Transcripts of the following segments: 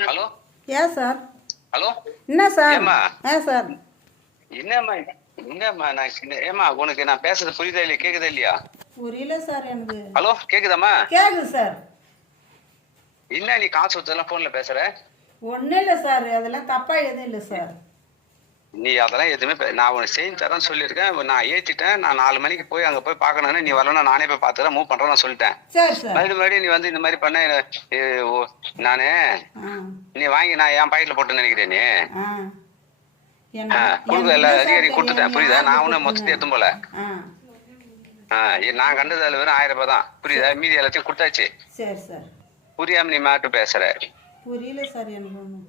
Hello? ஏன் sir hello? என்ன sir? ஆ சார் என்னம்மா என்னம்மா நான் ஏம்மா உனக்கு நான் பேசுறது புரியுதா இல்லையா கேக்குதா இல்லையா? புரியல சார் எனக்கு. ஹலோ கேக்குதாம்மா? கேக்குது சார் என்ன நீ காசு ஊத்தெல்லாம் போன்ல பேசுற? ஒன்றும் இல்லை சார் அதெல்லாம் தப்பாக எதுவும் இல்லை சார் நீ அதெல்லாம் எதுவுமே நான் உனக்கு செஞ்சு தரேன்னு சொல்லியிருக்கேன். நான் ஏத்திட்டேன். நான் நாலு மணிக்கு போய் அங்க போய் பார்க்கணும்னு நீ வரணும் நானே போய் பார்த்துக்கிறேன். மூவ் பண்றேன் நான் சொல்லிட்டேன். மறுபடியும் மறுபடியும் நீ வந்து இந்த மாதிரி பண்ண நானு நீ வாங்கி நான் என் பாக்கெட்ல போட்டு நினைக்கிறேன் நீ. கொடுக்க எல்லா அதிகாரி கொடுத்துட்டேன். புரியுதா? நான் ஒன்னும் மொத்தத்தை எடுத்தும் போல நான் கண்டது அதுல வெறும் ஆயிரம் ரூபாய் தான். புரியுதா? மீதி எல்லாத்தையும் கொடுத்தாச்சு. புரியாம நீ மாட்டு பேசுற. புரியல சார் ஒன்றும்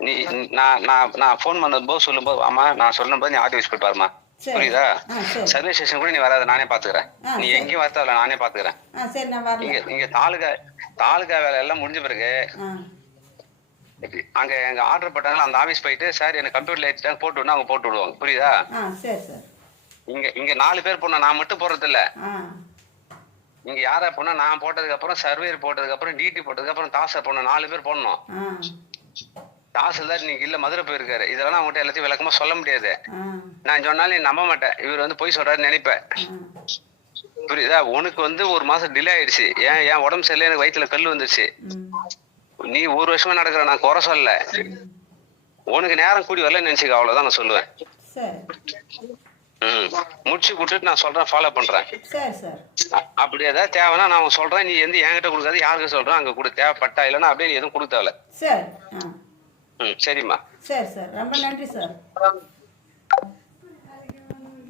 நீ நான் நான் நான் ஃபோன் பண்ணும்போது சொல்லும்போது அம்மா நான் சொல்லும்போது நீ ஆர்டிஓ போய் பாருமா. புரியுதா? சர்வீஸ் ஸ்டேஷன் கூட நீ வராத நானே பாத்துக்கிறேன். நீ. எங்கேயும் வரத்தாவில நானே பாத்துக்கிறேன். இங்க இங்க தாலுகா தாலுகா வேலை எல்லாம் முடிஞ்ச பிறகு அங்க எங்க ஆர்டர் போட்டாங்களா அந்த ஆபீஸ் போயிட்டு சார் எனக்கு கம்ப்யூட்டர்ல ஏற்றிட்டாங்க போட்டு விடணும் அவங்க போட்டு விடுவாங்க. புரியுதா? ஆ சரி சார். இங்க இங்க நாலு பேர் போனா நான் மட்டும் போறது இல்ல இங்க யாரா போனா நான் போட்டதுக்கு அப்புறம் சர்வேர் போட்டதுக்கு அப்புறம் டிடி போட்டதுக்கு அப்புறம் தாசர் போடணும். நாலு பேர் போடணும். தாசில்தார் இன்னைக்கு இல்ல மதுரை போயிருக்காரு. இதெல்லாம் அவங்ககிட்ட எல்லாத்தையும் விளக்கமா சொல்ல முடியாது. நான் சொன்னாலும் நீ நம்ப மாட்டேன். இவர் வந்து பொய் சொல்றாருன்னு நினைப்பேன். புரியுதா? உனக்கு வந்து ஒரு மாசம் டிலே ஆயிடுச்சு. ஏன் என் உடம்பு சரியில்லை? எனக்கு வயித்துல கல் வந்துருச்சு. நீ ஒரு வருஷமா நடக்கிற நான் குறை சொல்லல. உனக்கு நேரம் கூடி வரலன்னு நினைச்சுக்க. அவ்வளவுதான் நான் சொல்லுவேன். முடிச்சு கொடுத்துட்டு நான் சொல்றேன் ஃபாலோ பண்றேன். அப்படி ஏதாவது தேவைன்னா நான் சொல்றேன். நீ எந்த என்கிட்ட கொடுக்காது யாருக்கு சொல்றேன் அங்க கொடு. தேவைப்பட்டா இல்லைன்னா அப்படியே நீ எதுவும் தேவையில்ல சரி ம் சரிம்மா. சரி சார் ரொம்ப நன்றி சார்